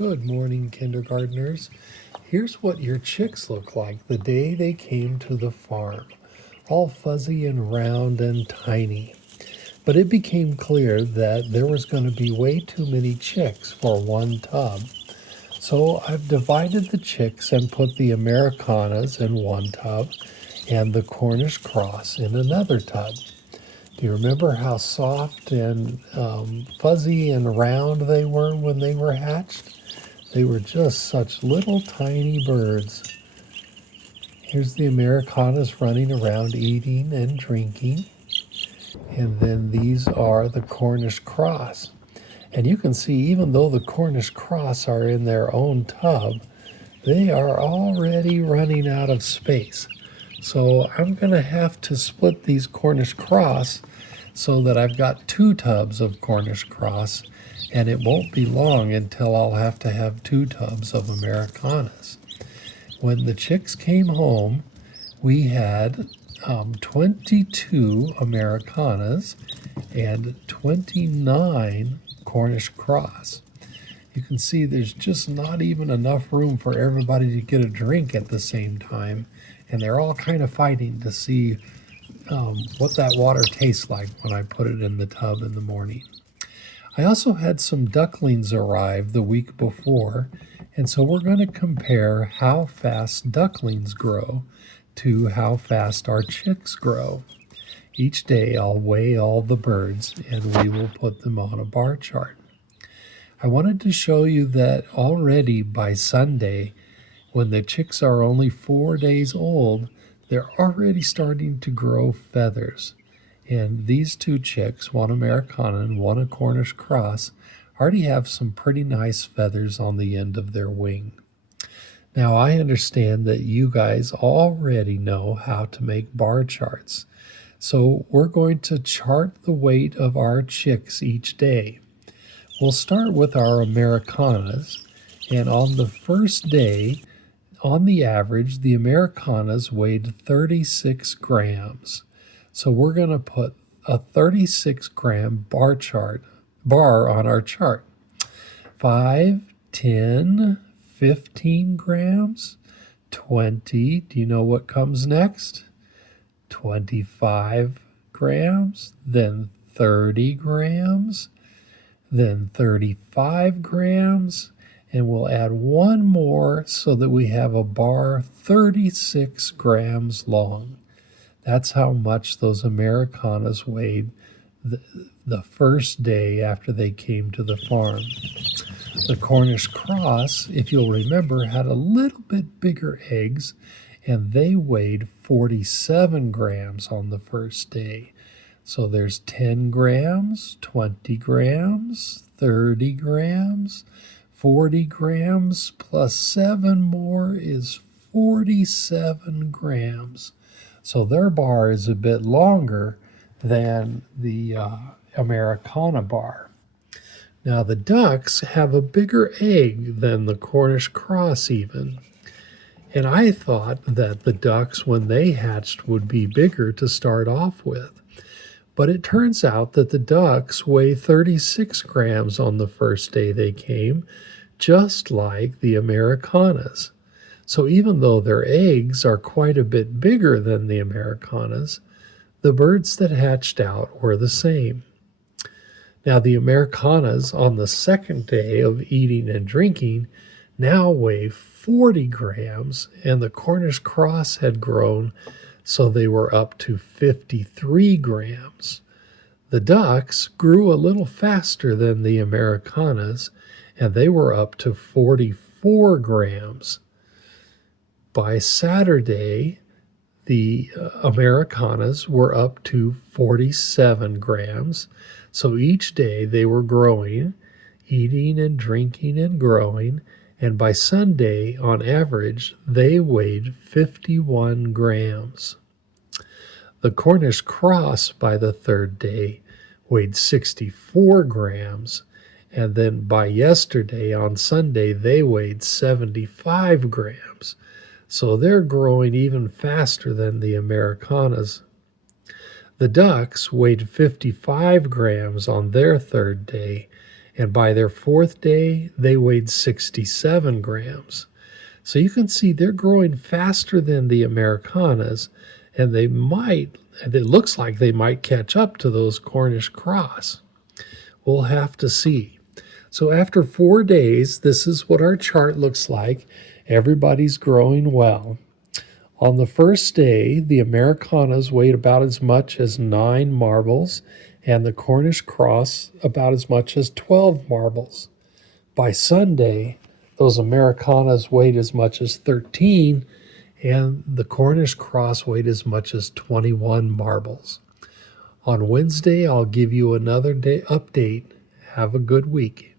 Good morning, kindergartners. Here's what your chicks look like the day they came to the farm, all fuzzy and round and tiny. But it became clear that there was going to be way too many chicks for one tub. So I've divided the chicks and put the Americanas in one tub and the Cornish cross in another tub. Do you remember how soft and fuzzy and round they were when they were hatched? They were just such little tiny birds. Here's the Americanas running around eating and drinking. And then these are the Cornish cross. And you can see, even though the Cornish cross are in their own tub, they are already running out of space. So I'm going to have to split these Cornish cross so that I've got two tubs of Cornish cross, and it won't be long until I'll have to have two tubs of Americanas. When the chicks came home, we had 22 Americanas and 29 Cornish cross. You can see there's just not even enough room for everybody to get a drink at the same time, and they're all kind of fighting to see what that water tastes like when I put it in the tub in the morning. I also had some ducklings arrive the week before, and so we're going to compare how fast ducklings grow to how fast our chicks grow. Each day I'll weigh all the birds and we will put them on a bar chart. I wanted to show you that already by Sunday, when the chicks are only 4 days old, they're already starting to grow feathers. And these two chicks, one Americana and one a Cornish cross, already have some pretty nice feathers on the end of their wing. Now, I understand that you guys already know how to make bar charts. So we're going to chart the weight of our chicks each day. We'll start with our Americanas, and on the first day, on the average, the Americanas weighed 36 grams. So we're going to put a 36-gram bar on our chart. 5, 10, 15 grams, 20. Do you know what comes next? 25 grams, then 30 grams, then 35 grams, and we'll add one more so that we have a bar 36 grams long. That's how much those Americanas weighed the first day after they came to the farm. The Cornish cross, if you'll remember, had a little bit bigger eggs, and they weighed 47 grams on the first day. So there's 10 grams, 20 grams, 30 grams, 40 grams, plus 7 more is 47 grams. So their bar is a bit longer than the Americana bar. Now the ducks have a bigger egg than the Cornish cross even. And I thought that the ducks, when they hatched, would be bigger to start off with. But it turns out that the ducks weigh 36 grams on the first day they came, just like the Americanas. So even though their eggs are quite a bit bigger than the Americanas, the birds that hatched out were the same. Now the Americanas on the second day of eating and drinking now weigh 40 grams, and the Cornish cross had grown, so they were up to 53 grams. The ducks grew a little faster than the Americanas, and they were up to 44 grams. By Saturday, the Americanas were up to 47 grams. So each day they were growing, eating and drinking and growing. And by Sunday, on average, they weighed 51 grams. The Cornish cross by the third day weighed 64 grams. And then by yesterday, on Sunday, they weighed 75 grams. So they're growing even faster than the Americanas. The ducks weighed 55 grams on their third day, And by their fourth day, they weighed 67 grams. So you can see they're growing faster than the Americanas, and it looks like they might catch up to those Cornish cross. We'll have to see. So after 4 days, this is what our chart looks like. Everybody's growing well. On the first day, the Americanas weighed about as much as 9 marbles, and the Cornish cross about as much as 12 marbles. By Sunday, those Americanas weighed as much as 13, and the Cornish cross weighed as much as 21 marbles. On Wednesday, I'll give you another day update. Have a good week.